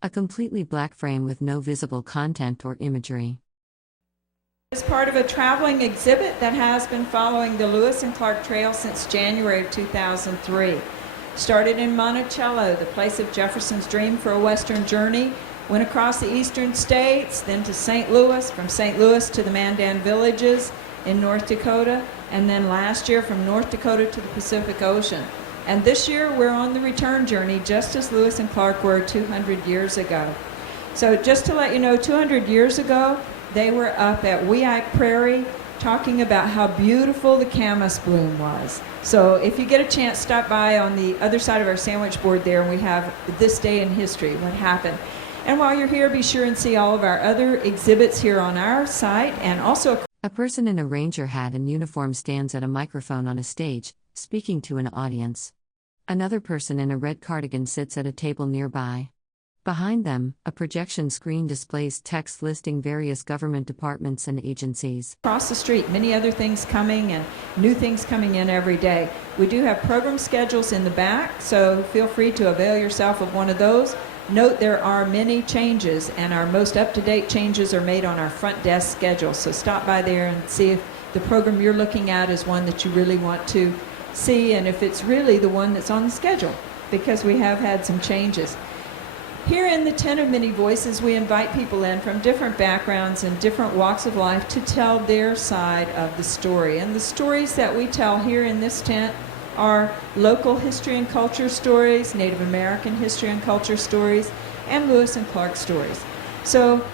A completely black frame with no visible content or imagery. It's part of a traveling exhibit that has been following the Lewis and Clark Trail since January of 2003. Started in Monticello, the place of Jefferson's dream for a Western journey, went across the eastern states, then to St. Louis, from St. Louis to the Mandan villages in North Dakota, and then last year from North Dakota to the Pacific Ocean. And this year we're on the return journey, just as Lewis and Clark were 200 years ago. So just to let you know, 200 years ago, they were up at Weak Prairie talking about how beautiful the camas bloom was. So if you get a chance, stop by on the other side of our sandwich board there, and we have this day in history, what happened. And while you're here, be sure and see all of our other exhibits here on our site, and also a person in a ranger hat and uniform stands at a microphone on a stage, speaking to an audience. Another person in a red cardigan sits at a table nearby. Behind them, a projection screen displays text listing various government departments and agencies. Across the street, many other things coming and new things coming in every day. We do have program schedules in the back, so feel free to avail yourself of one of those. Note there are many changes, and our most up-to-date changes are made on our front desk schedule, so stop by there and see if the program you're looking at is one that you really want to see, and if it's really the one that's on the schedule, because we have had some changes. Here in the Tent of Many Voices, we invite people in from different backgrounds and different walks of life to tell their side of the story. And the stories that we tell here in this tent are local history and culture stories, Native American history and culture stories, and Lewis and Clark stories. So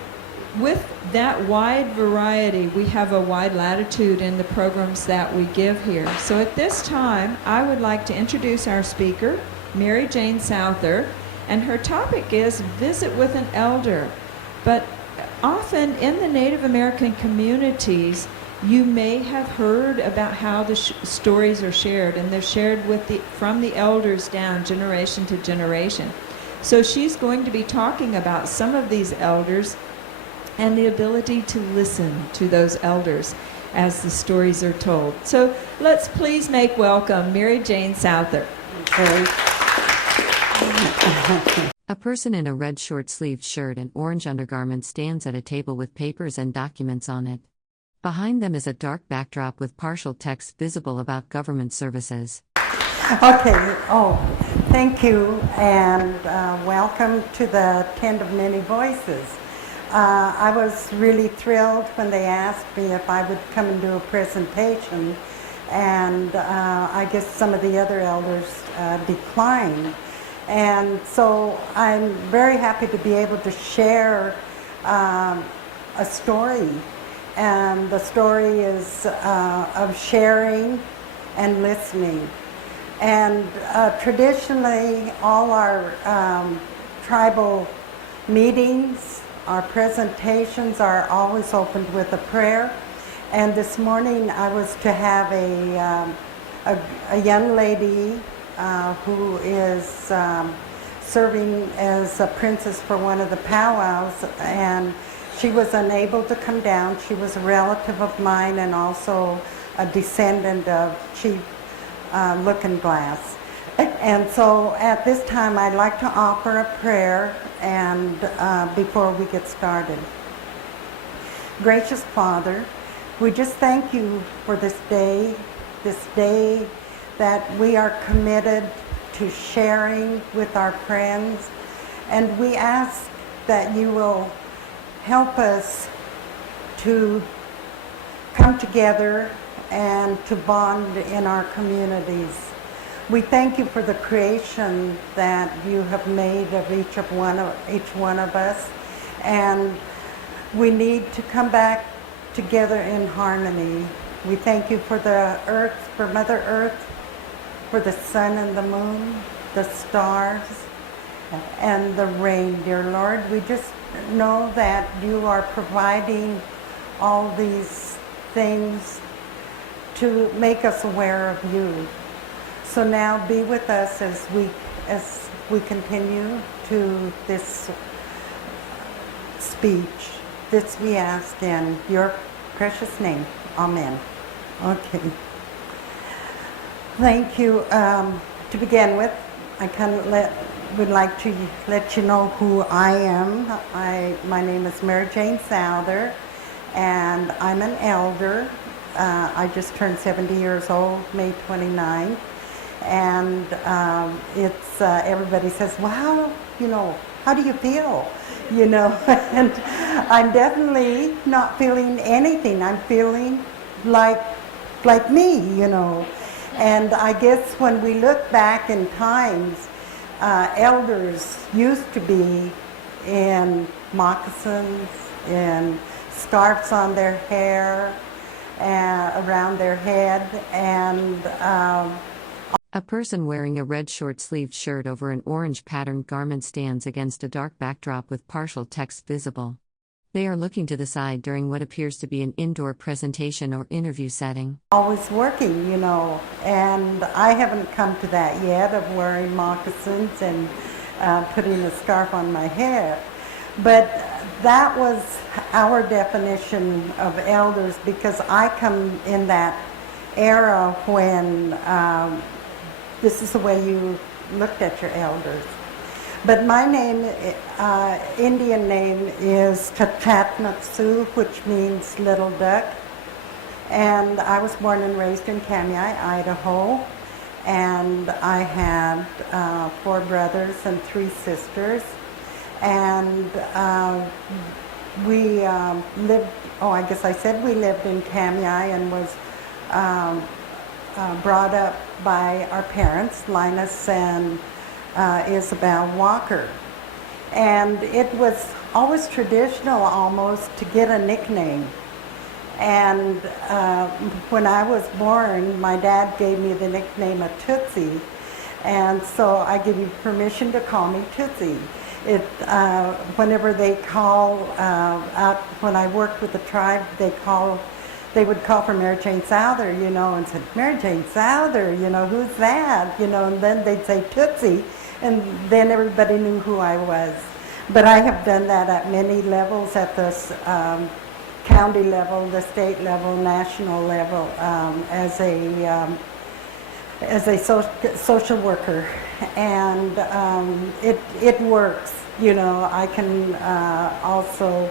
with that wide variety, we have a wide latitude in the programs that we give here. So at this time, I would like to introduce our speaker, Mary Jane Souther, and her topic is Visit with an Elder. But often in the Native American communities, you may have heard about how the stories are shared, and they're shared with from the elders down generation to generation. So she's going to be talking about some of these elders and the ability to listen to those elders as the stories are told. So let's please make welcome Mary Jane Souther. Okay. A person in a red short-sleeved shirt and orange undergarment stands at a table with papers and documents on it. Behind them is a dark backdrop with partial text visible about government services. Okay, thank you, and welcome to the Tent of Many Voices. I was really thrilled when they asked me if I would come and do a presentation, and I guess some of the other elders declined. And so I'm very happy to be able to share a story. And the story is of sharing and listening. And traditionally, all our tribal meetings, our presentations are always opened with a prayer. And this morning I was to have a young lady who is serving as a princess for one of the powwows, and she was unable to come down. She was a relative of mine and also a descendant of Chief Looking Glass. And so at this time I'd like to offer a prayer and before we get started. Gracious Father, we just thank you for this day that we are committed to sharing with our friends, and we ask that you will help us to come together and to bond in our communities. We thank you for the creation that you have made of each one of us, and we need to come back together in harmony. We thank you for the earth, for Mother Earth, for the sun and the moon, the stars, and the rain, dear Lord. We just know that you are providing all these things to make us aware of you. So now be with us as we continue to this speech. This we ask in your precious name. Amen. Okay. Thank you. To begin with, I kind of let would like to let you know who I am. My name is Mary Jane Souther, and I'm an elder. I just turned 70 years old, May 29th, and everybody says, "Wow, how do you feel?" And I'm definitely not feeling anything. I'm feeling like me, And I guess when we look back in times, elders used to be in moccasins, in scarves on their hair, around their head, and a person wearing a red short-sleeved shirt over an orange patterned garment stands against a dark backdrop with partial text visible. They are looking to the side during what appears to be an indoor presentation or interview setting. Always working, and I haven't come to that yet of wearing moccasins and putting a scarf on my head. But that was our definition of elders, because I come in that era when this is the way you looked at your elders. But my name, Indian name, is Tatatnaksu, which means little duck. And I was born and raised in Kamiah, Idaho. And I had 4 brothers and 3 sisters. And we lived, I guess I said we lived in Kamiah, and was brought up by our parents, Linus and Isabel Walker. And it was always traditional almost to get a nickname. And when I was born, my dad gave me the nickname of Tootsie. And so I give you permission to call me Tootsie. Whenever they call out, when I worked with the tribe, they would call for Mary Jane Souther, and said, "Mary Jane Souther, who's that?" And then they'd say Tootsie, and then everybody knew who I was. But I have done that at many levels, at the county level, the state level, national level, as a social worker, and it works. I can also,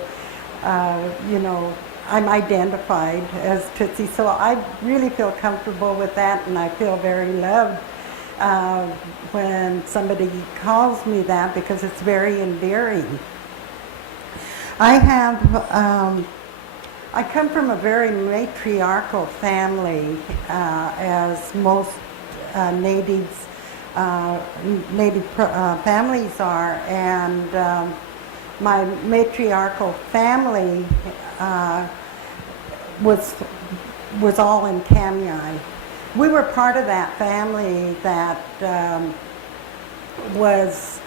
I'm identified as Tootsie, so I really feel comfortable with that, and I feel very loved when somebody calls me that, because it's very endearing. I come from a very matriarchal family, as most native families are, and my matriarchal family was all in Kamiah. We were part of that family that was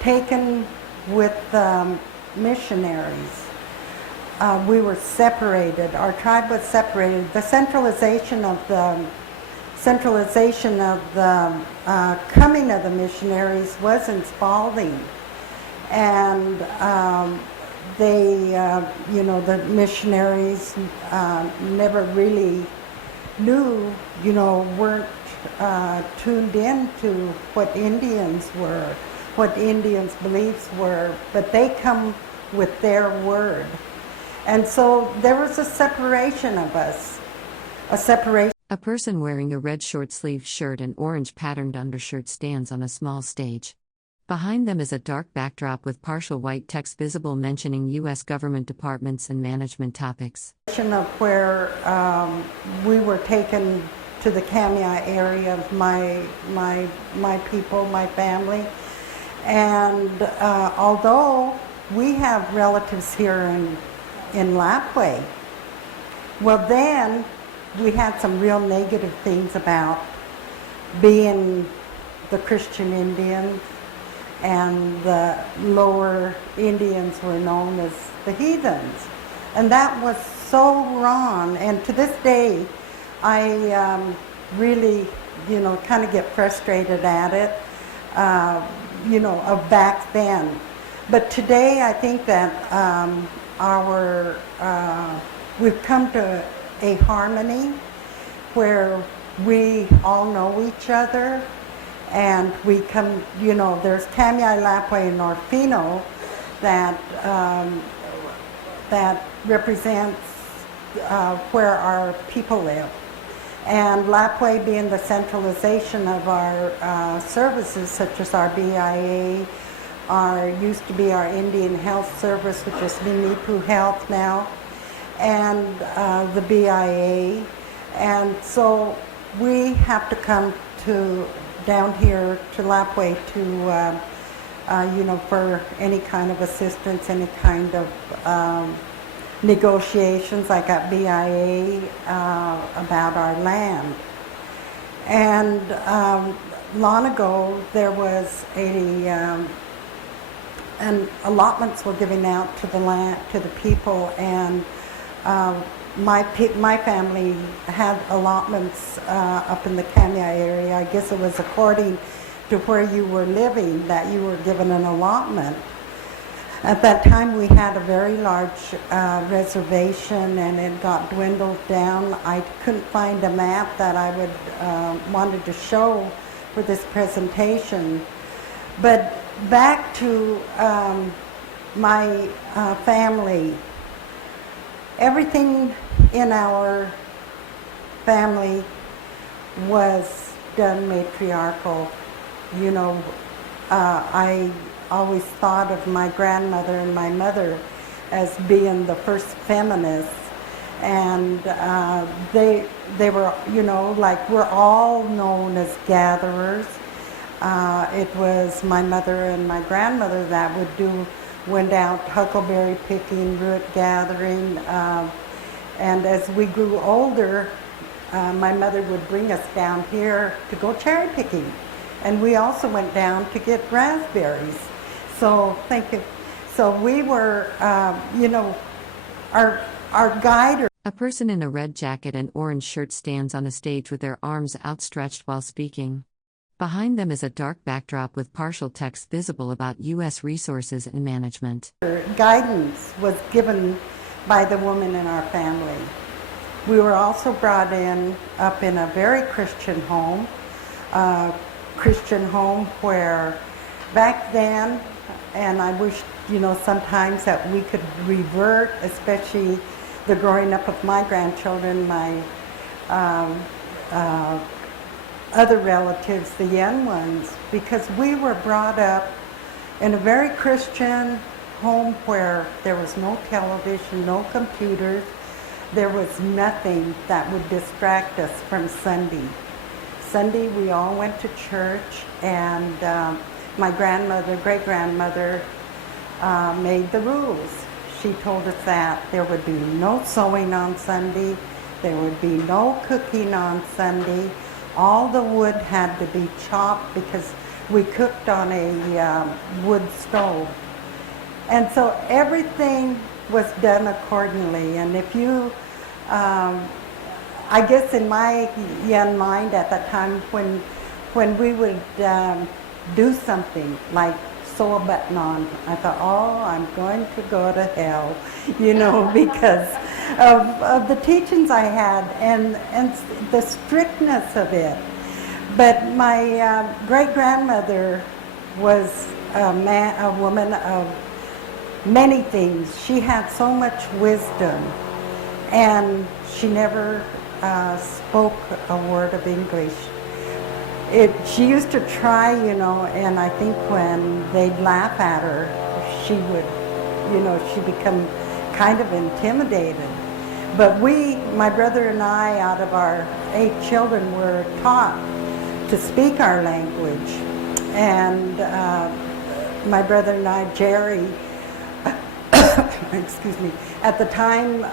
taken with missionaries. We were separated. Our tribe was separated. The centralization of the coming of the missionaries was in Spalding, and the missionaries never really knew, weren't tuned in to what Indians were, what Indians' beliefs were, but they come with their word. And so there was a separation of us, a separation. A person wearing a red short-sleeved shirt and orange patterned undershirt stands on a small stage. Behind them is a dark backdrop with partial white text visible mentioning U.S. government departments and management topics. Of where we were taken to the Kamiah area of my people, my family, and although we have relatives here in Lapway, well then we had some real negative things about being the Christian Indians, and the lower Indians were known as the heathens. And that was so wrong. And to this day, I really, kind of get frustrated at it, of back then. But today, I think that we've come to a harmony where we all know each other, And we come, there's Kamiah, Lapway, and Orfino that represents where our people live. And Lapway being the centralization of our services, such as our BIA, used to be our Indian Health Service, which is Ninipu Health now, and the BIA. And so we have to come down here to Lapway to, for any kind of assistance, any kind of negotiations like at BIA about our land. And long ago, there was and allotments were given out to the land, to the people, and my family had allotments up in the Kamiah area. I guess it was according to where you were living that you were given an allotment. At that time, we had a very large reservation, and it got dwindled down. I couldn't find a map that I wanted to show for this presentation. But back to my family. Everything in our family was done matriarchal. I always thought of my grandmother and my mother as being the first feminists, and they were, like we're all known as gatherers. It was my mother and my grandmother that went out huckleberry picking, root gathering, and as we grew older, my mother would bring us down here to go cherry picking, and we also went down to get raspberries. So thank you. So we were, our guide. A person in a red jacket and orange shirt stands on a stage with their arms outstretched while speaking. Behind them is a dark backdrop with partial text visible about U.S. resources and management. Guidance was given by the woman in our family. We were also brought up in a very Christian home where back then, and I wish, sometimes that we could revert, especially the growing up of my grandchildren, my other relatives, the young ones, because we were brought up in a very Christian home where there was no television, no computers, there was nothing that would distract us from Sunday. Sunday we all went to church, and my great-grandmother made the rules. She told us that there would be no sewing on Sunday, there would be no cooking on Sunday. All the wood had to be chopped because we cooked on a wood stove. And so everything was done accordingly. And if you, I guess in my young mind at that time, when we would do something like sew a button on, I thought, oh, I'm going to go to hell, because of the teachings I had and the strictness of it. But my great-grandmother was a woman of many things. She had so much wisdom, and she never spoke a word of English. She used to try, and I think when they'd laugh at her, she would, she'd become kind of intimidated. But my brother and I, out of our 8 children, were taught to speak our language. And my brother and I, Jerry, excuse me, at the time,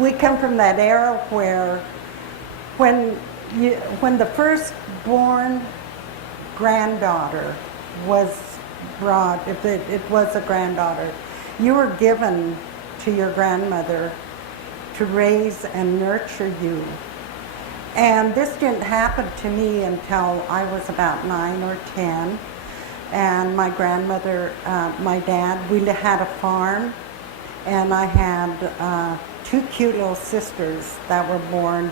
we come from that era where when the firstborn granddaughter was brought, if it was a granddaughter, you were given to your grandmother to raise and nurture you. And this didn't happen to me until I was about 9 or 10. And my grandmother, my dad, we had a farm, and I had 2 cute little sisters that were born,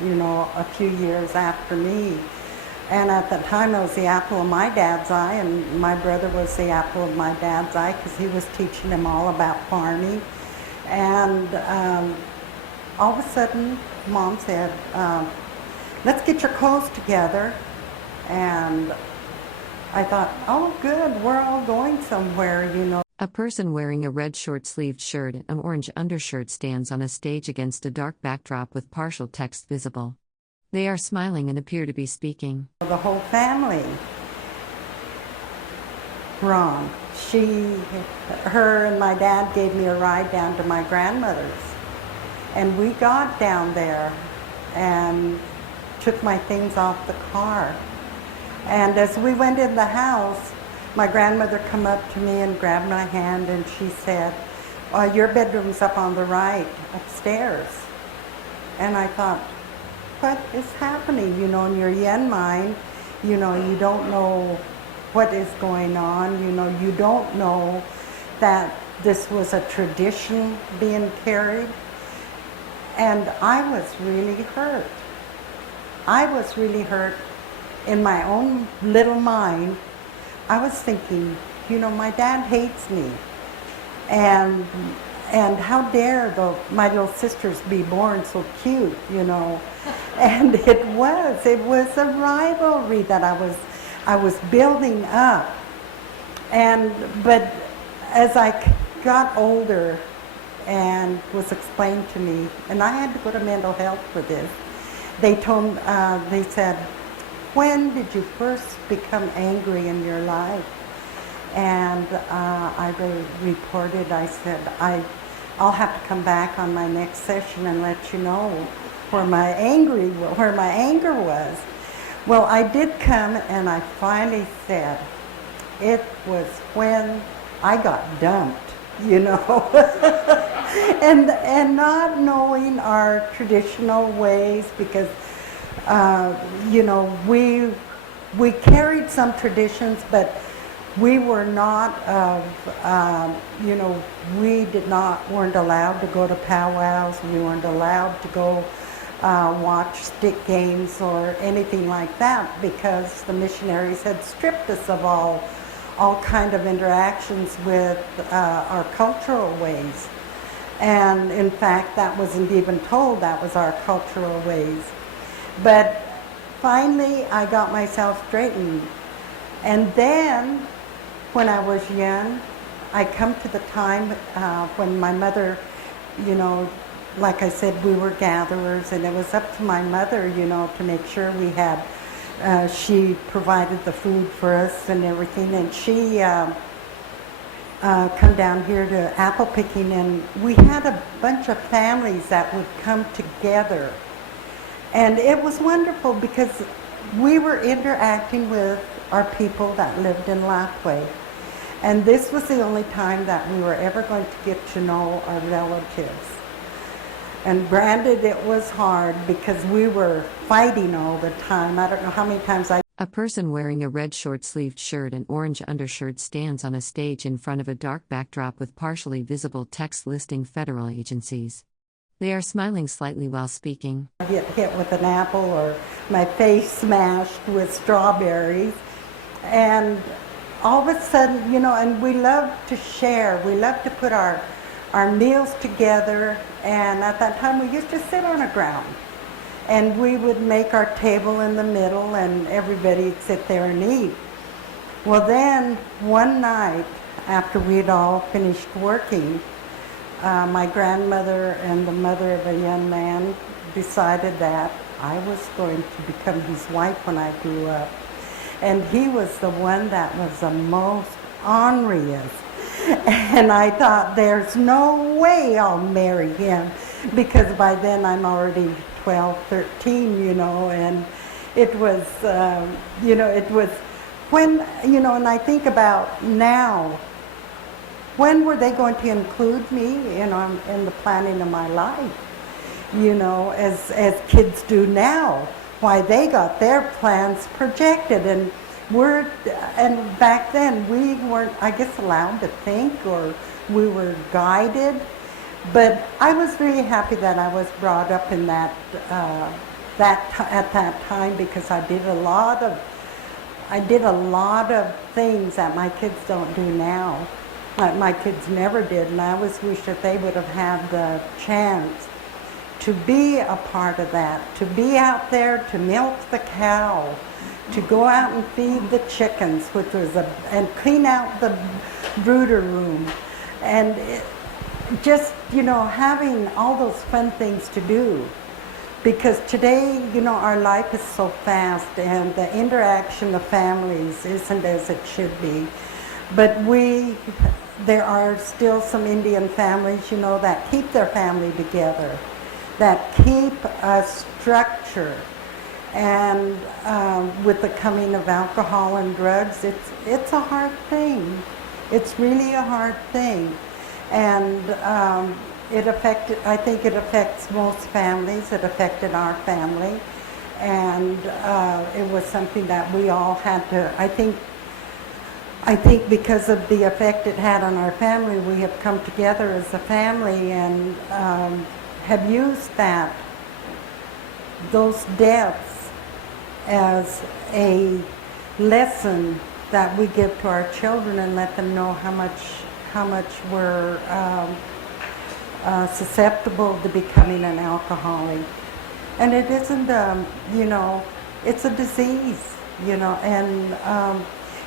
a few years after me. And at the time, I was the apple of my dad's eye, and my brother was the apple of my dad's eye because he was teaching him all about farming. And all of a sudden, Mom said, let's get your clothes together. And I thought, oh, good, we're all going somewhere, you know. A person wearing a red short-sleeved shirt and an orange undershirt stands on a stage against a dark backdrop with partial text visible. They are smiling and appear to be speaking. The whole family. Wrong. Her and my dad gave me a ride down to my grandmother's. And we got down there and took my things off the car. And as we went in the house, my grandmother come up to me and grabbed my hand and she said, your bedroom's up on the right, upstairs. And I thought, what is happening? You know, in your yen mind, you know, you don't know what is going on. You know, you don't know that this was a tradition being carried. And I was really hurt. I was really hurt in my own little mind. I was thinking, you know, my dad hates me. And how dare my little sisters be born so cute, you know. And it was a rivalry that I was building up. But as I got older and was explained to me, and I had to go to mental health for this, they said, when did you first become angry in your life? And I reported, I said, I'll have to come back on my next session and let you know where my anger was. Well, I did come and I finally said, it was when I got dumped, you know. and not knowing our traditional ways, because you know, we carried some traditions, but we were not you know, we weren't allowed to go to powwows. We weren't allowed to go watch stick games or anything like that, because the missionaries had stripped us of all kind of interactions with our cultural ways. And in fact, that wasn't even told, that was our cultural ways. But finally, I got myself straightened. And then, when I was young, I come to the time when my mother, you know, like I said, we were gatherers, and it was up to my mother, you know, to make sure we had, she provided the food for us and everything, and she come down here to apple picking, and we had a bunch of families that would come together. And it was wonderful because we were interacting with our people that lived in Lapway. And this was the only time that we were ever going to get to know our relatives. And granted, it was hard because we were fighting all the time. I don't know how many times A person wearing a red short-sleeved shirt and orange undershirt stands on a stage in front of a dark backdrop with partially visible text listing federal agencies. They are smiling slightly while speaking. I get hit with an apple or my face smashed with strawberries. And all of a sudden, you know, and we love to share. We love to put our meals together. And at that time, we used to sit on the ground. And we would make our table in the middle and everybody would sit there and eat. Well then, one night, after we'd all finished working, my grandmother and the mother of a young man decided that I was going to become his wife when I grew up. And he was the one that was the most orneriest. And I thought, there's no way I'll marry him, because by then I'm already 12, 13, you know, and it was, you know, it was when, you know, and I think about now, when were they going to include me, you know, in the planning of my life, you know, as kids do now? Why, they got their plans projected, and back then we weren't, I guess, allowed to think, or we were guided. But I was really happy that I was brought up in that at that time, because I did a lot of things that my kids don't do now, that my kids never did, and I always wish that they would have had the chance to be a part of that, to be out there, to milk the cow, to go out and feed the chickens, and clean out the brooder room, and just, having all those fun things to do. Because today, our life is so fast, and the interaction of families isn't as it should be. But there are still some Indian families, that keep their family together, that keep a structure. And with the coming of alcohol and drugs, it's a hard thing. It's really a hard thing. And I think it affects most families. It affected our family. And it was something that we all had to, I think because of the effect it had on our family, we have come together as a family and have used those deaths as a lesson that we give to our children and let them know how much we're susceptible to becoming an alcoholic. And it isn't, it's a disease, and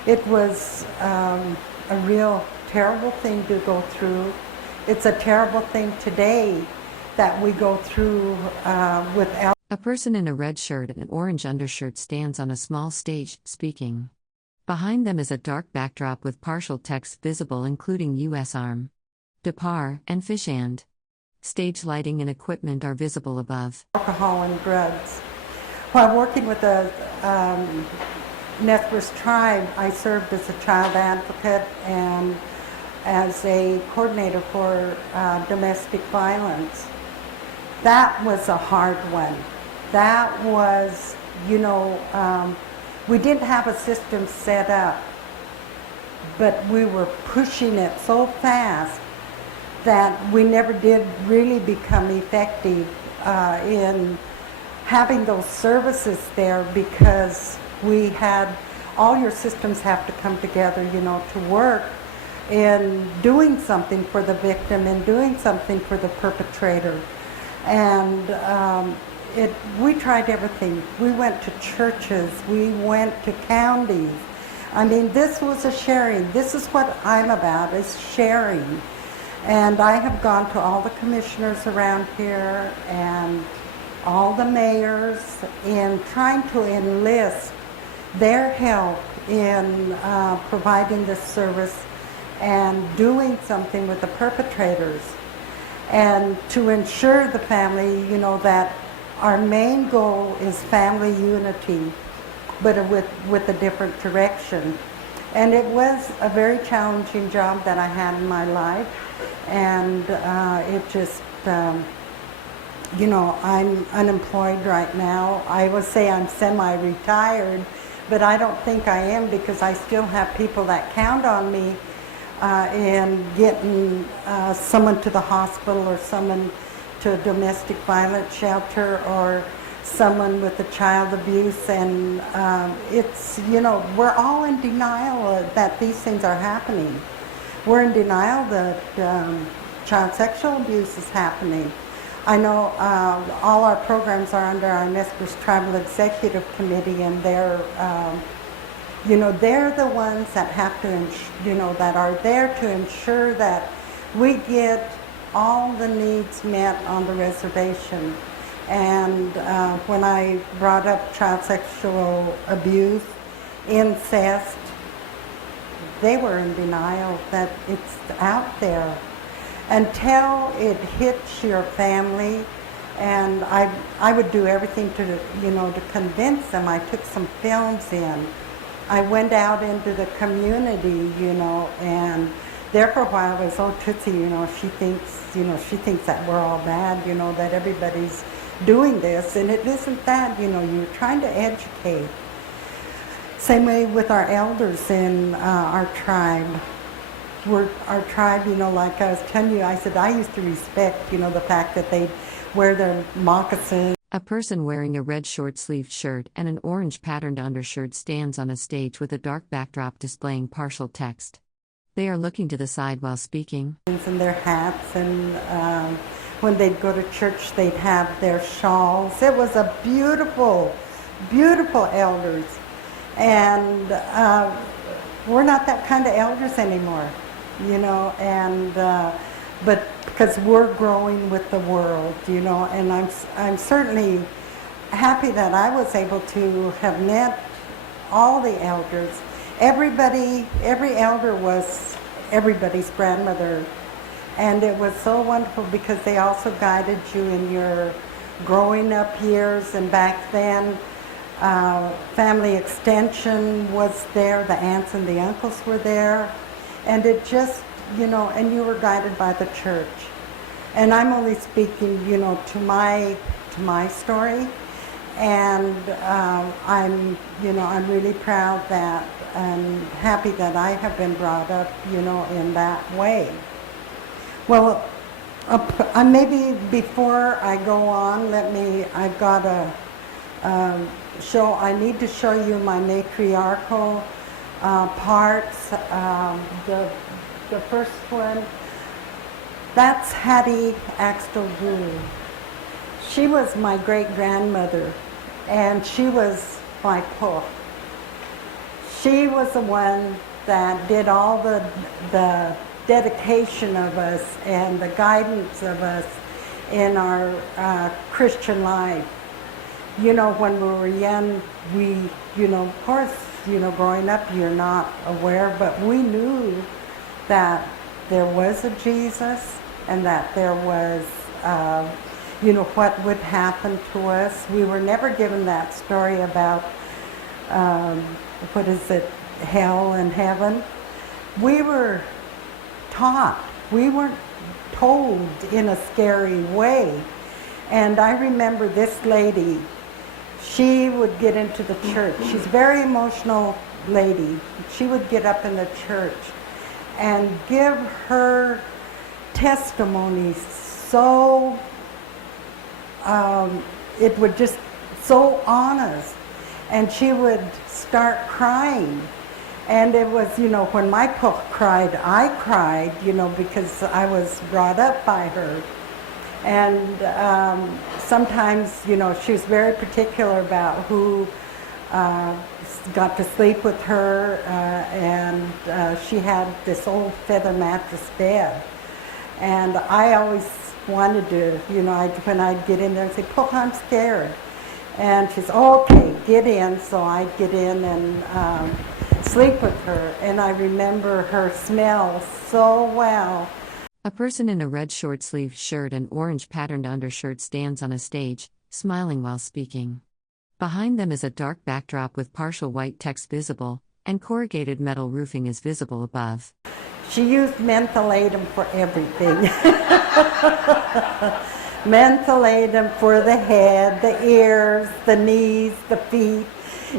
it was a real terrible thing to go through. It's a terrible thing today that we go through with alcohol. A person in a red shirt and an orange undershirt stands on a small stage, speaking. Behind them is a dark backdrop with partial text visible including U.S. Arm, Depar, and Fish and. Stage lighting and equipment are visible above. Alcohol and drugs. While working with the Nez Perce tribe, I served as a child advocate and as a coordinator for domestic violence. That was a hard one. That was, we didn't have a system set up, but we were pushing it so fast that we never did really become effective in having those services there, because we had, all your systems have to come together, to work in doing something for the victim and doing something for the perpetrator. And we tried everything. We went to churches, we went to counties. I mean, this was a sharing. This is what I'm about, is sharing. And I have gone to all the commissioners around here and all the mayors in trying to enlist their help in providing this service and doing something with the perpetrators, and to ensure the family, that our main goal is family unity, but with a different direction. And it was a very challenging job that I had in my life, and it just, I'm unemployed right now. I would say I'm semi-retired, but I don't think I am, because I still have people that count on me in getting someone to the hospital, or someone to a domestic violence shelter, or someone with a child abuse. And it's, we're all in denial that these things are happening. We're in denial that child sexual abuse is happening. I know all our programs are under our Nez Perce Tribal Executive Committee, and they're the ones that have to, that are there to ensure that we get all the needs met on the reservation. And when I brought up child sexual abuse, incest, they were in denial that it's out there until it hits your family. And I would do everything to convince them. I took some films in. I went out into the community, and there for a while I was, oh, Tootsie, she thinks that we're all bad, that everybody's doing this, and it isn't that, you're trying to educate. Same way with our elders in our tribe. Our tribe, like I was telling you, I said I used to respect, the fact that they wear their moccasins. A person wearing a red short-sleeved shirt and an orange patterned undershirt stands on a stage with a dark backdrop displaying partial text. They are looking to the side while speaking. And their hats, and when they'd go to church, they'd have their shawls. It was a beautiful, beautiful elders. And we're not that kind of elders anymore, you know, and but because we're growing with the world, you know, and I'm certainly happy that I was able to have met all the elders. Every elder was everybody's grandmother, and it was so wonderful because they also guided you in your growing up years. And back then, family extension was there, the aunts and the uncles were there, and it just, you know, and you were guided by the church. And I'm only speaking, you know, to my story, and I'm really proud that and happy that I have been brought up, you know, in that way. Well, maybe before I go on, I've got I need to show you my matriarchal parts. The first one, that's Hattie Axtell Gould. She was my great-grandmother, and she was my pup. She was the one that did all the dedication of us and the guidance of us in our Christian life. You know, when we were young, you know, of course, you know, growing up, you're not aware, but we knew that there was a Jesus and that there was, you know, what would happen to us. We were never given that story about, hell and heaven. We were taught. We weren't told in a scary way. And I remember this lady, she would get into the church. She's a very emotional lady. She would get up in the church and give her testimony so, it would just so honest. And she would start crying. And it was, you know, when my pup cried, I cried, you know, because I was brought up by her. And sometimes, you know, she was very particular about who got to sleep with her, and she had this old feather mattress bed. And I always wanted to, you know, when I'd get in there and say, "Pup, I'm scared." And she's, "Okay, get in." So I'd get in and sleep with her. And I remember her smell so well. A person in a red short-sleeved shirt and orange patterned undershirt stands on a stage, smiling while speaking. Behind them is a dark backdrop with partial white text visible, and corrugated metal roofing is visible above. She used mentholatum for everything. Mentholatum for the head, the ears, the knees, the feet,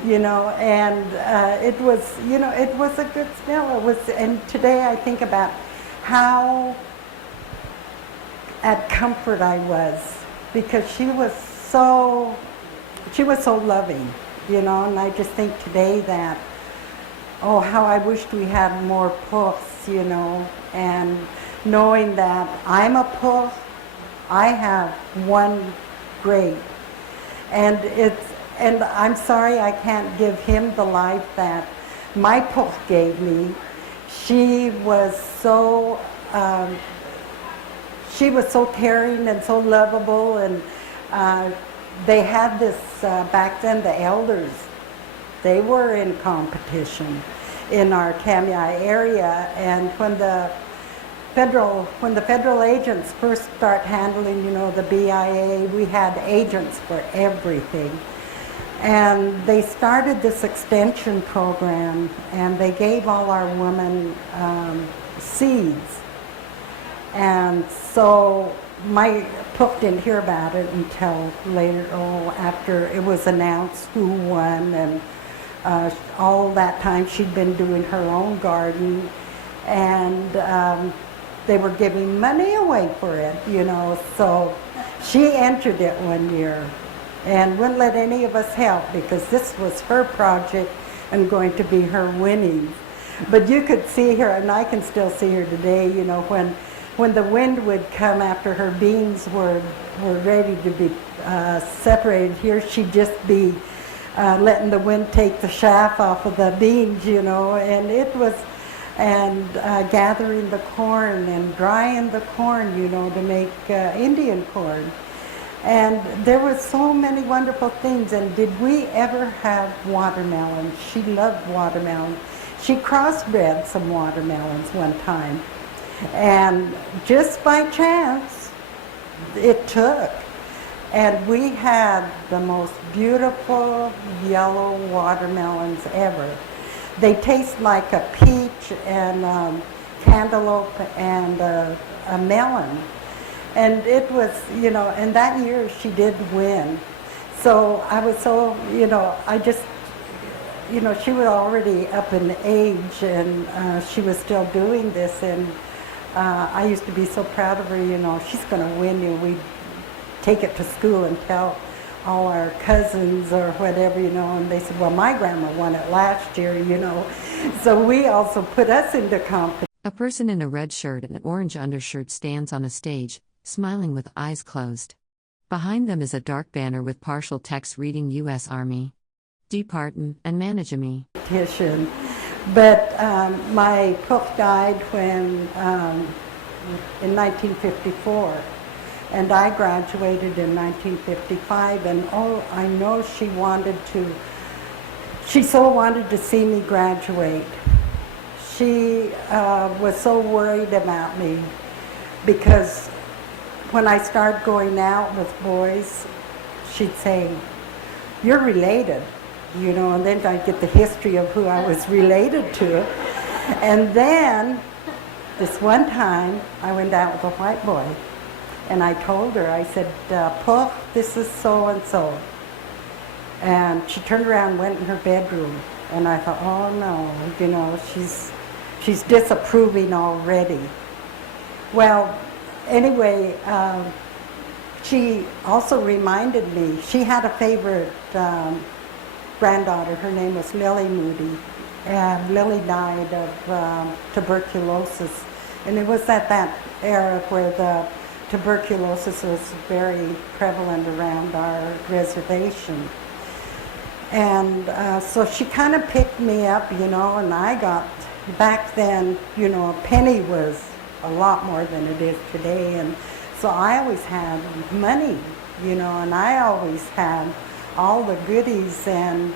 you know, and it was, you know, it was a good smell. It was, and today I think about how at comfort I was, because she was so loving, you know, and I just think today that, oh, how I wished we had more puffs, you know, and knowing that I'm a puff, I have one great, and I'm sorry I can't give him the life that my puff gave me. She was so caring and so lovable, and they had this back then. The elders, they were in competition in our Kamiah area, and when the federal agents first start handling, you know, the BIA, we had agents for everything. And they started this extension program, and they gave all our women seeds. And so my pup didn't hear about it until later, after it was announced who won, and all that time she'd been doing her own garden, and they were giving money away for it, you know. So she entered it one year, and wouldn't let any of us help because this was her project and going to be her winnings. But you could see her, and I can still see her today, you know, when the wind would come after her beans were ready to be separated, here she'd just be letting the wind take the chaff off of the beans, you know, and it was, and gathering the corn and drying the corn, you know, to make Indian corn. And there were so many wonderful things. And did we ever have watermelons? She loved watermelons. She crossbred some watermelons one time. And just by chance, it took. And we had the most beautiful yellow watermelons ever. They taste like a peach and cantaloupe and a melon. And it was, you know, and that year she did win. So I was so, you know, I just, you know, she was already up in age and she was still doing this. And I used to be so proud of her, you know, she's going to win you. We'd take it to school and tell all our cousins or whatever, you know, and they said, well, my grandma won it last year, you know. So we also put us into competition. A person in a red shirt and an orange undershirt stands on a stage, smiling with eyes closed. Behind them is a dark banner with partial text reading U.S. Army Department and Management. But my cook died when in 1954, and I graduated in 1955. And oh, I know she so wanted to see me graduate. She was so worried about me because when I started going out with boys, she'd say, "You're related," you know, and then I'd get the history of who I was related to. And then, this one time, I went out with a white boy, and I told her, I said, "Puck, this is so-and-so." And she turned around and went in her bedroom, and I thought, oh no, you know, she's disapproving already. Well, anyway, she also reminded me, she had a favorite granddaughter. Her name was Lily Moody, and Lily died of tuberculosis. And it was at that era where the tuberculosis was very prevalent around our reservation. And so she kind of picked me up, you know, and I got, back then, you know, a penny was a lot more than it is today. And so I always had money, you know, and I always had all the goodies. And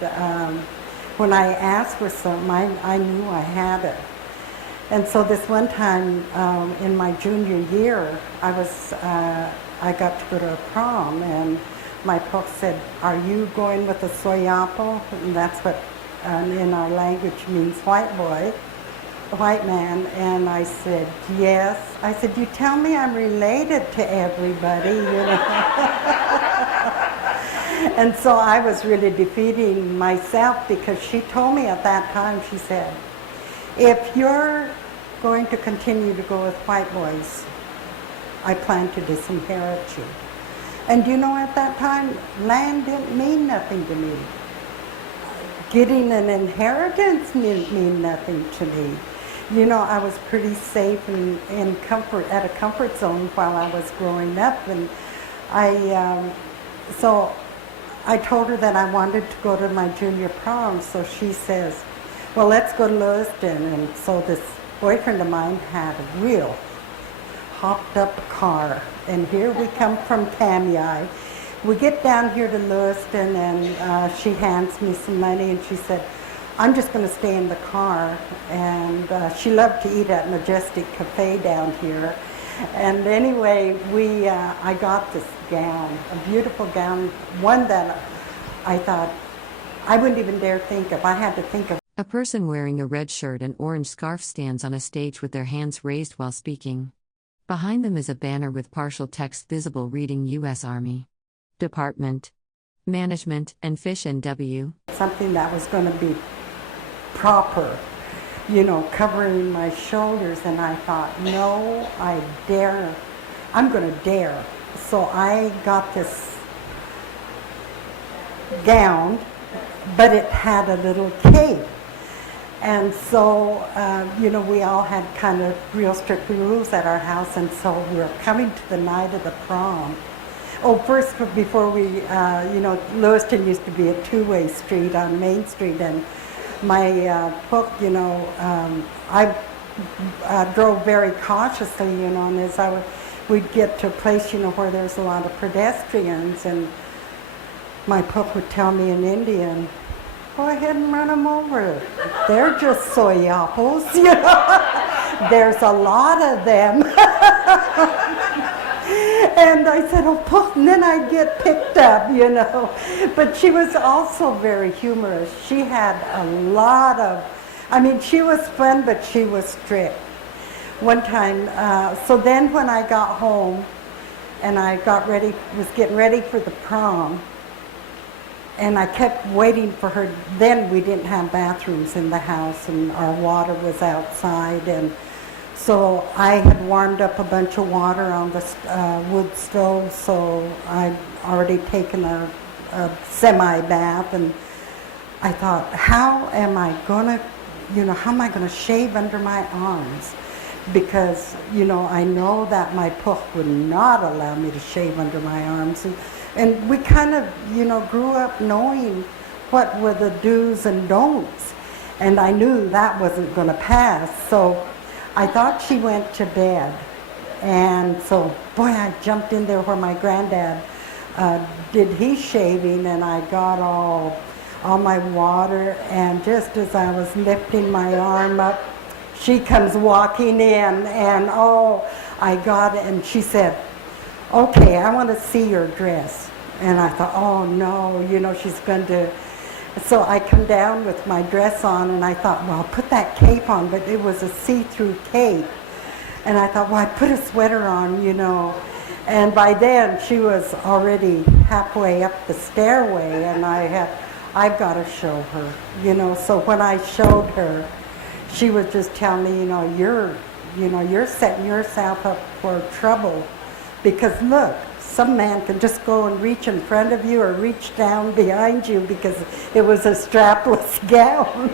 when I asked for some, I knew I had it. And so this one time in my junior year, I got to go to a prom, and my cook said, "Are you going with a soyapo?" And that's what in our language means white boy, a white man. And I said, "Yes." I said, "You tell me I'm related to everybody, you know." And so I was really defeating myself because she told me at that time, she said, "If you're going to continue to go with white boys, I plan to disinherit you." And you know, at that time, land didn't mean nothing to me. Getting an inheritance didn't mean nothing to me. You know, I was pretty safe and in comfort, at a comfort zone while I was growing up. And so I told her that I wanted to go to my junior prom. So she says, "Well, let's go to Lewiston." And so this boyfriend of mine had a real hopped up car. And here we come from Kamiah. We get down here to Lewiston, and she hands me some money, and she said, "I'm just going to stay in the car." And she loved to eat at Majestic Cafe down here. And anyway, I got this gown, a beautiful gown, one that I thought I wouldn't even dare think of. I had to think of. A person wearing a red shirt and orange scarf stands on a stage with their hands raised while speaking. Behind them is a banner with partial text visible reading U.S. Army Department, Management, and Fish and W. Something that was going to be proper, you know, covering my shoulders. And I thought, no, I'm going to dare. So I got this gown, but it had a little cape. And so, we all had kind of real strict rules at our house, and so we were coming to the night of the prom. Oh, first, before we, Lewiston used to be a two-way street on Main Street, and my book, I drove very cautiously, and as we'd get to a place, where there's a lot of pedestrians, and my book would tell me in Indian, go ahead and run them over. They're just soy apples, There's a lot of them. And I said, oh, and then I'd get picked up, But she was also very humorous. She had a lot of, she was fun, but she was strict. One time, so then when I got home and I was getting ready for the prom, and I kept waiting for her. Then we didn't have bathrooms in the house, and our water was outside, and so I had warmed up a bunch of water on the wood stove, so I'd already taken a semi-bath, and I thought, how am I going to shave under my arms? Because, I know that my book would not allow me to shave under my arms. And we kind of, grew up knowing what were the do's and don'ts. And I knew that wasn't going to pass. So I thought she went to bed. And so, boy, I jumped in there where my granddad did his shaving, and I got all my water. And just as I was lifting my arm up, she comes walking in, and I got it. And she said, okay, I want to see your dress. And I thought, oh no, she's going to. So I come down with my dress on, and I thought, well, I'll put that cape on, but it was a see-through cape. And I thought, well, I put a sweater on, And by then, she was already halfway up the stairway, and I've got to show her, So when I showed her, she was just telling me, you're setting yourself up for trouble, because look, some man can just go and reach in front of you or reach down behind you because it was a strapless gown.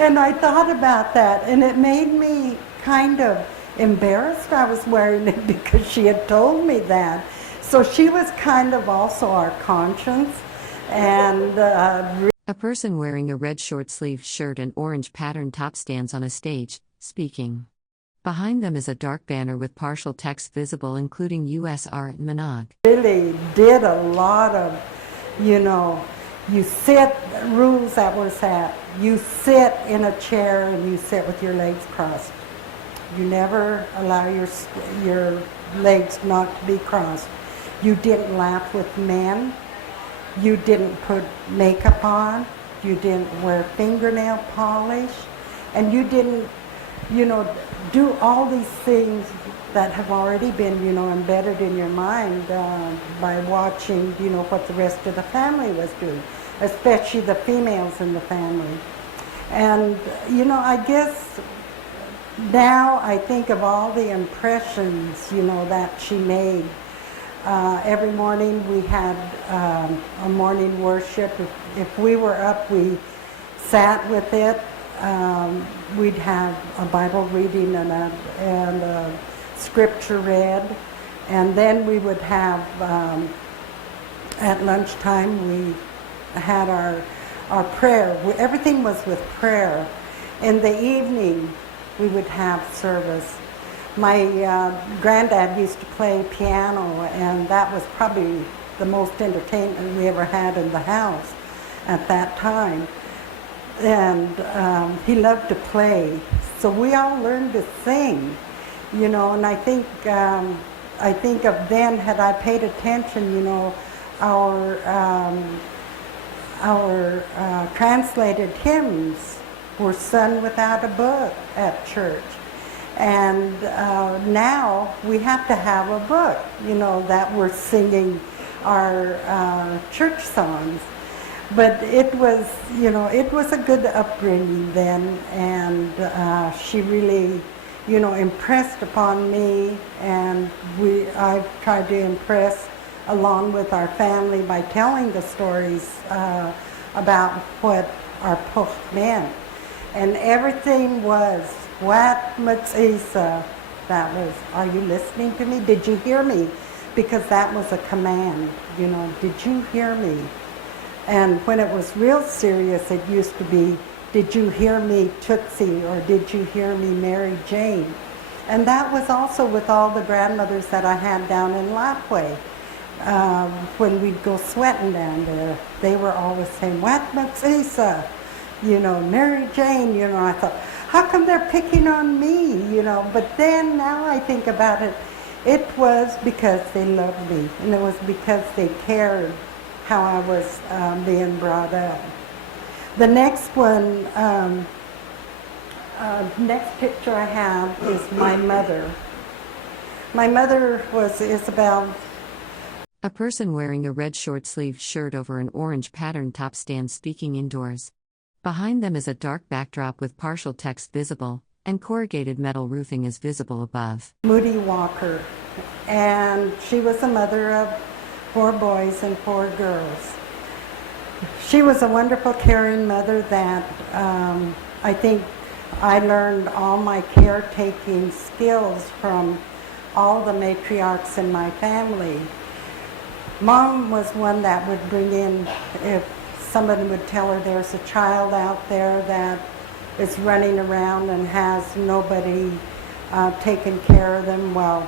And I thought about that, and it made me kind of embarrassed I was wearing it because she had told me that. So she was kind of also our conscience, and A person wearing a red short-sleeved shirt and orange patterned top stands on a stage, speaking. Behind them is a dark banner with partial text visible, including USR and Manaag. Really did a lot of, you sit, rules that were set. You sit in a chair and you sit with your legs crossed. You never allow your legs not to be crossed. You didn't laugh with men. You didn't put makeup on. You didn't wear fingernail polish. And you didn't, do all these things that have already been, embedded in your mind by watching, what the rest of the family was doing, especially the females in the family. And, I guess now I think of all the impressions, that she made. Every morning we had a morning worship. If we were up, we sat with it. We'd have a Bible reading and a scripture read, and then we would have at lunchtime we had our prayer. Everything was with prayer. In the evening we would have service. My granddad used to play piano, and that was probably the most entertainment we ever had in the house at that time. And he loved to play, so we all learned to sing, and I think of then, had I paid attention, our translated hymns were sung without a book at church. And now we have to have a book, that we're singing our church songs. But it was, it was a good upbringing then, and she really, impressed upon me, and I've tried to impress along with our family by telling the stories about what our poch meant. And everything was, what matzisa? That was, are you listening to me? Did you hear me? Because that was a command, you know, did you hear me? And when it was real serious, it used to be, did you hear me, Tootsie? Or did you hear me, Mary Jane? And that was also with all the grandmothers that I had down in Lapway. When we'd go sweating down there, they were always saying, what matzisa? You know, Mary Jane, you know. I thought, how come they're picking on me, you know? But then now I think about it, it was because they loved me, and it was because they cared how I was being brought up. The next one, next picture I have is my mother. My mother was Isabel. A person wearing a red short-sleeved shirt over an orange patterned top stands speaking indoors. Behind them is a dark backdrop with partial text visible, and corrugated metal roofing is visible above. Moody Walker, and she was a mother of 4 boys and 4 girls. She was a wonderful, caring mother that I think I learned all my caretaking skills from all the matriarchs in my family. Mom was one that would bring in, if somebody would tell her there's a child out there that is running around and has nobody taking care of them, well,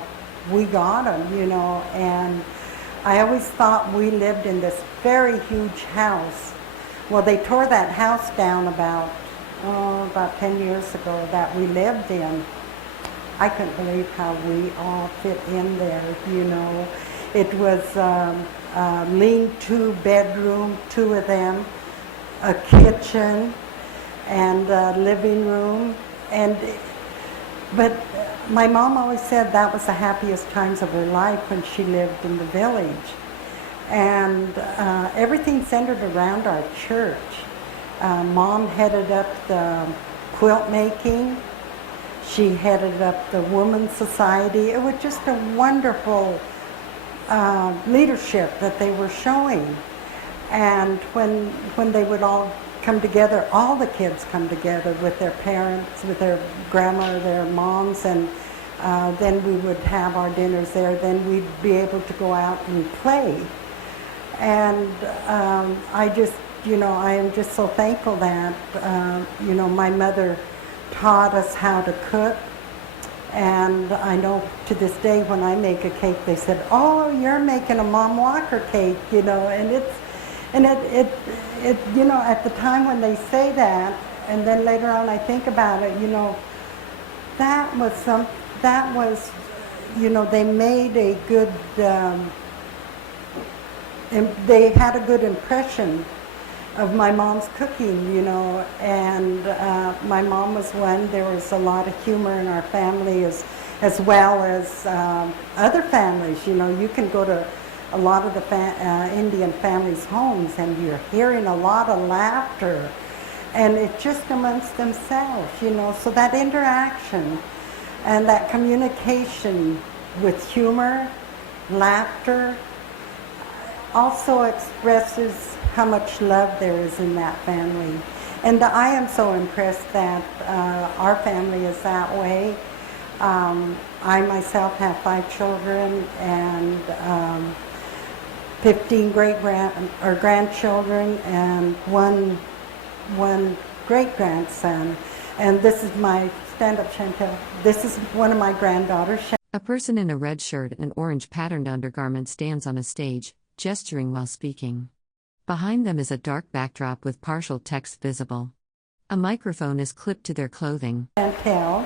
we got them, you know. And I always thought we lived in this very huge house. Well, they tore that house down about 10 years ago that we lived in. I couldn't believe how we all fit in there, you know. It was lean-to bedroom, 2 of them, a kitchen, and a living room. But my mom always said that was the happiest times of her life when she lived in the village. And everything centered around our church. Mom headed up the quilt making. She headed up the Women's Society. It was just a wonderful leadership that they were showing. And when they would all come together, all the kids come together with their parents, with their grandma or their moms, and then we would have our dinners there. Then we'd be able to go out and play. And I just, you know, I am just so thankful that, you know, my mother taught us how to cook. And I know to this day when I make a cake, they said, oh, you're making a Mom Walker cake, you know. And it you know, at the time when they say that, and then later on I think about it, you know, that was, you know, they made a good, they had a good impression of my mom's cooking, you know. And my mom was one. There was a lot of humor in our family as well as other families. You know, you can go to a lot of the Indian families' homes and you're hearing a lot of laughter, and it's just amongst themselves, you know. So that interaction and that communication with humor, laughter, also expresses how much love there is in that family. And I am so impressed that our family is that way. I myself have 5 children and 15 grandchildren and one great-grandson. And this is my, stand up, Chantel. This is one of my granddaughters. A person in a red shirt and orange patterned undergarment stands on a stage, gesturing while speaking. Behind them is a dark backdrop with partial text visible. A microphone is clipped to their clothing. Chantel.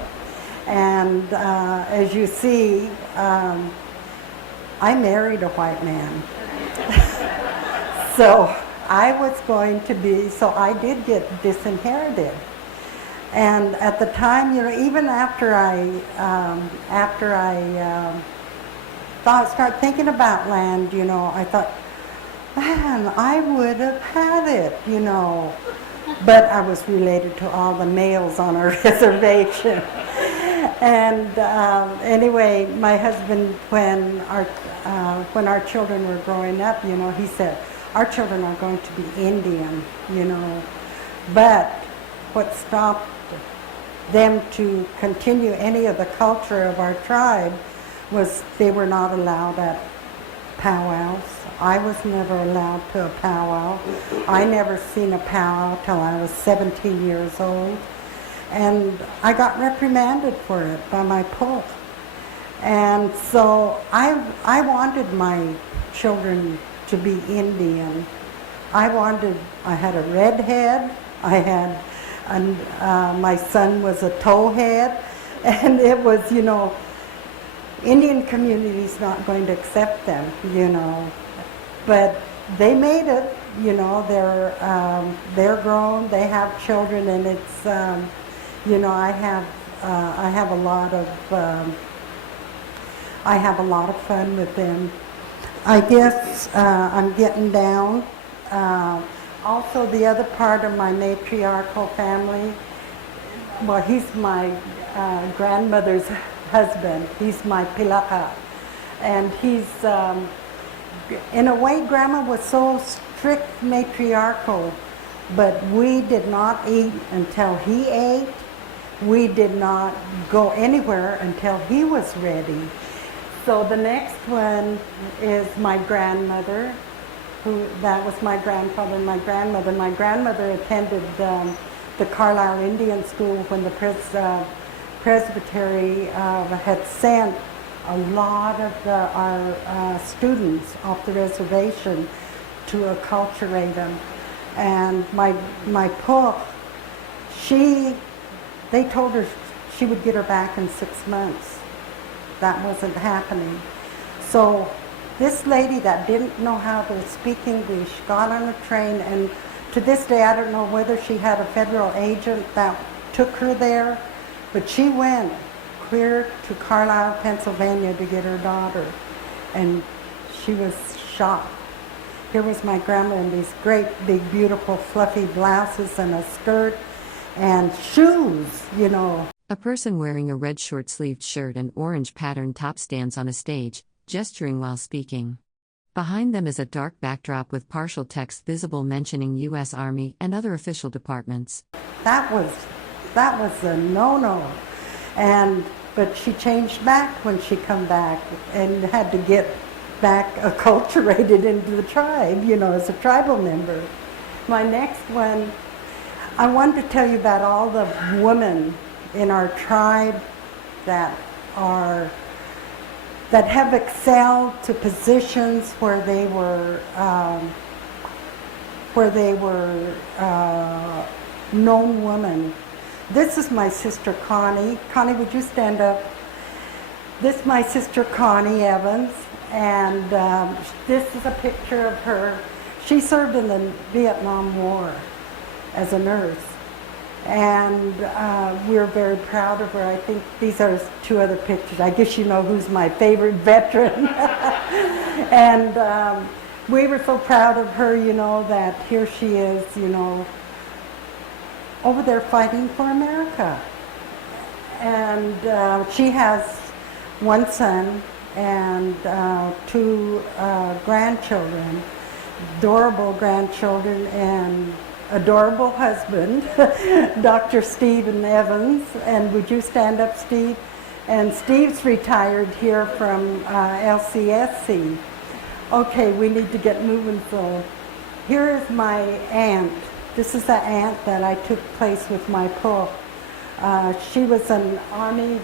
And as you see, I married a white man. So I was going to be, so I did get disinherited. And at the time, you know, even after I start thinking about land, you know, I thought, man, I would have had it, you know. But I was related to all the males on our reservation. And anyway, my husband, when our children were growing up, you know, he said, our children are going to be Indian, you know. But what stopped them to continue any of the culture of our tribe was they were not allowed at powwows. I was never allowed to a powwow. I never seen a powwow till I was 17 years old. And I got reprimanded for it by my pope. And so I wanted my children to be Indian. I had a red head, my son was a towhead, and it was, you know, Indian community's not going to accept them, you know. But they made it, you know, they're grown, they have children, and it's, you know, I have a lot of fun with them. I guess I'm getting down. Also, the other part of my matriarchal family, well, he's my grandmother's husband. He's my pilaka. And he's, in a way, Grandma was so strict matriarchal, but we did not eat until he ate. We did not go anywhere until he was ready. So the next one is my grandmother, that was my grandfather and my grandmother. My grandmother attended the Carlisle Indian School when the Presbytery had sent a lot of our students off the reservation to acculturate them. And my pook, they told her she would get her back in 6 months. That wasn't happening. So this lady that didn't know how to speak English got on a train, and to this day I don't know whether she had a federal agent that took her there, but she went clear to Carlisle, Pennsylvania to get her daughter, and she was shocked. Here was my grandma in these great big beautiful fluffy blouses and a skirt and shoes, you know. A person wearing a red short-sleeved shirt and orange patterned top stands on a stage, gesturing while speaking. Behind them is a dark backdrop with partial text visible mentioning U.S. Army and other official departments. That was a no-no. But she changed back when she come back and had to get back acculturated into the tribe, you know, as a tribal member. My next one, I wanted to tell you about all the women in our tribe that have excelled to positions where they were known women. This is my sister Connie. Connie, would you stand up? This is my sister Connie Evans, and this is a picture of her. She served in the Vietnam War as a nurse. And we're very proud of her. I think these are two other pictures. I guess you know who's my favorite veteran. And we were so proud of her, you know, that here she is, you know, over there fighting for America. And she has one son and two grandchildren, adorable grandchildren, and adorable husband, Dr. Stephen Evans. And would you stand up, Steve? And Steve's retired here from LCSC. Okay, we need to get moving. So here is my aunt. This is the aunt that I took place with my pope. She was an Army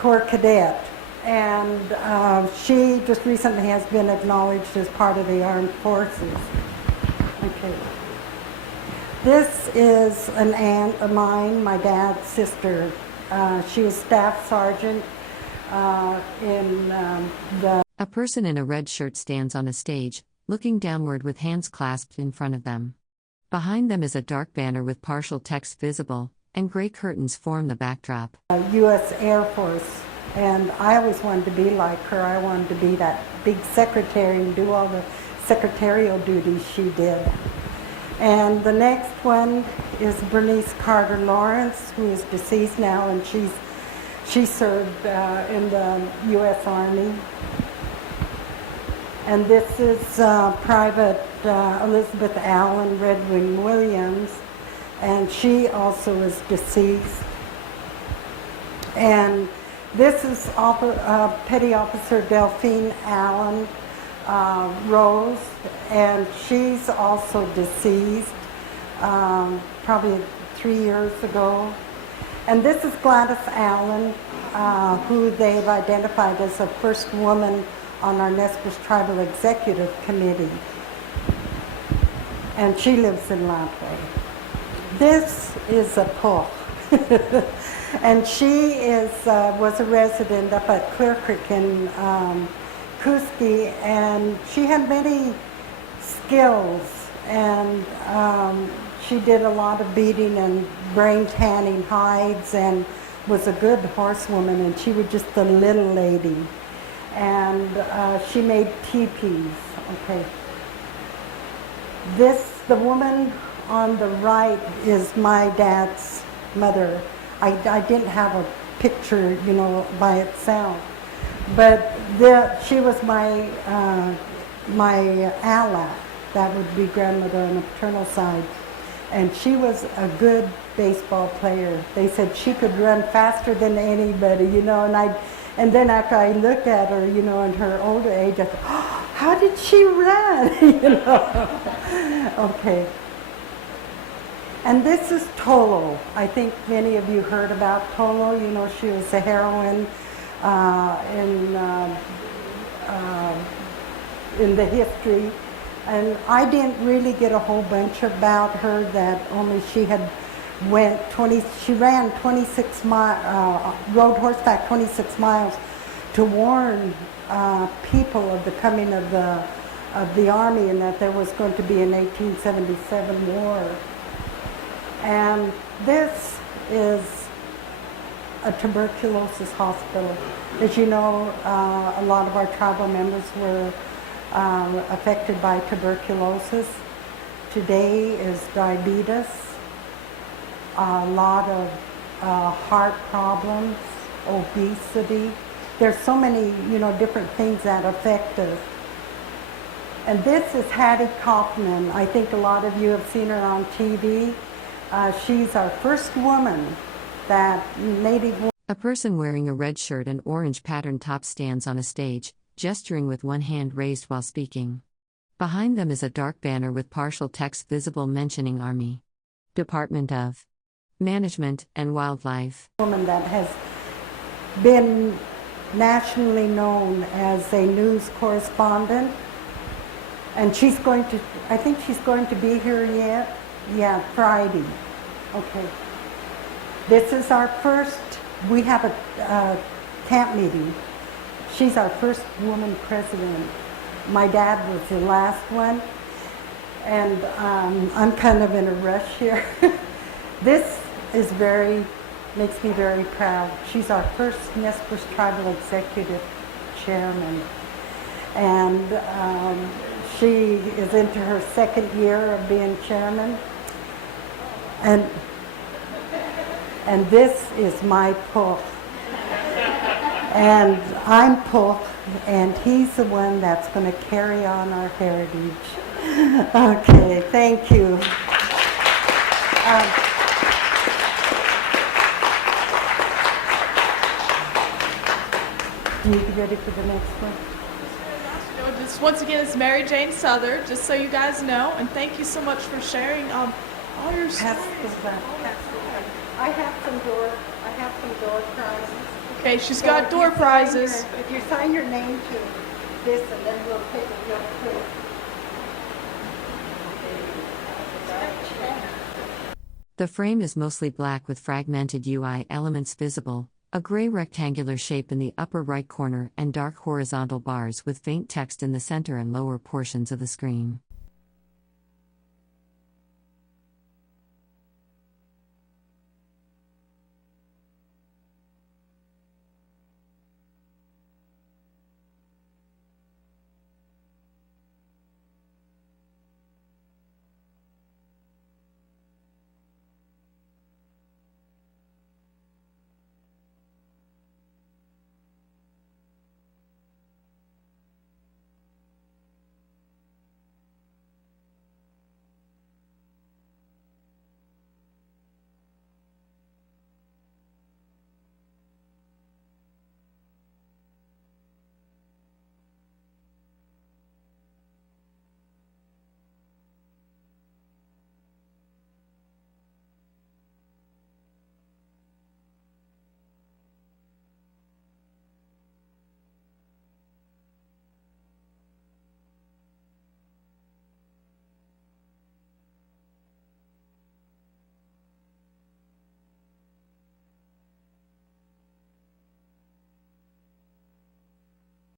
Corps cadet. And she just recently has been acknowledged as part of the armed forces. Okay. This is an aunt of mine, my dad's sister. She was staff sergeant in the... A person in a red shirt stands on a stage, looking downward with hands clasped in front of them. Behind them is a dark banner with partial text visible, and gray curtains form the backdrop. U.S. Air Force. And I always wanted to be like her. I wanted to be that big secretary and do all the secretarial duties she did. And the next one is Bernice Carter Lawrence, who is deceased now, and she served in the U.S. Army. And this is Private Elizabeth Allen Redwing Williams, and she also is deceased. And this is Petty Officer Delphine Allen Rose, and she's also deceased, probably 3 years ago. And this is Gladys Allen, who they've identified as the first woman on our Nez Perce Tribal Executive Committee. And she lives in Latway. This is a Poch. And she was a resident up at Clear Creek in Kuski, and she had many skills, and she did a lot of beating and brain tanning hides, and was a good horsewoman, and she was just a little lady. And she made teepees. Okay. The woman on the right is my dad's mother. I didn't have a picture, by itself, but she was my Ala. That would be grandmother on the paternal side, and she was a good baseball player. They said she could run faster than anybody, and then after I looked at her, in her older age, I thought, oh, how did she run? Okay. And this is Tolo. I think many of you heard about Tolo. She was a heroine in the history. And I didn't really get a whole bunch about her, that only she had she ran 26 miles, rode horseback 26 miles to warn people of the coming of the army, and that there was going to be an 1877 war. And this is a tuberculosis hospital. As you know, a lot of our tribal members were affected by tuberculosis. Today is diabetes, a lot of heart problems, obesity. There's so many, different things that affect us. And this is Hattie Kaufman. I think a lot of you have seen her on TV. She's our first woman A person wearing a red shirt and orange patterned top stands on a stage, gesturing with one hand raised while speaking. Behind them is a dark banner with partial text visible mentioning Army, Department of Management and Wildlife. Woman that has been nationally known as a news correspondent, and I think she's going to be here yet. Yeah, Friday. Okay. This is our first, we have a camp meeting. She's our first woman president. My dad was the last one, and I'm kind of in a rush here. This makes me very proud. She's our first Nez Perce Tribal Executive Chairman, and she is into her second year of being chairman. And this is my Poch. And I'm Poch, and he's the one that's going to carry on our heritage. Okay, thank you. You ready for the next one? Just once again, it's Mary Jane Souther, just so you guys know, and thank you so much for sharing all your stories. I have some door prizes. Okay, she's got door prizes. If you sign your name to this, and then we'll take it real quick. The frame is mostly black with fragmented UI elements visible, a gray rectangular shape in the upper right corner, and dark horizontal bars with faint text in the center and lower portions of the screen.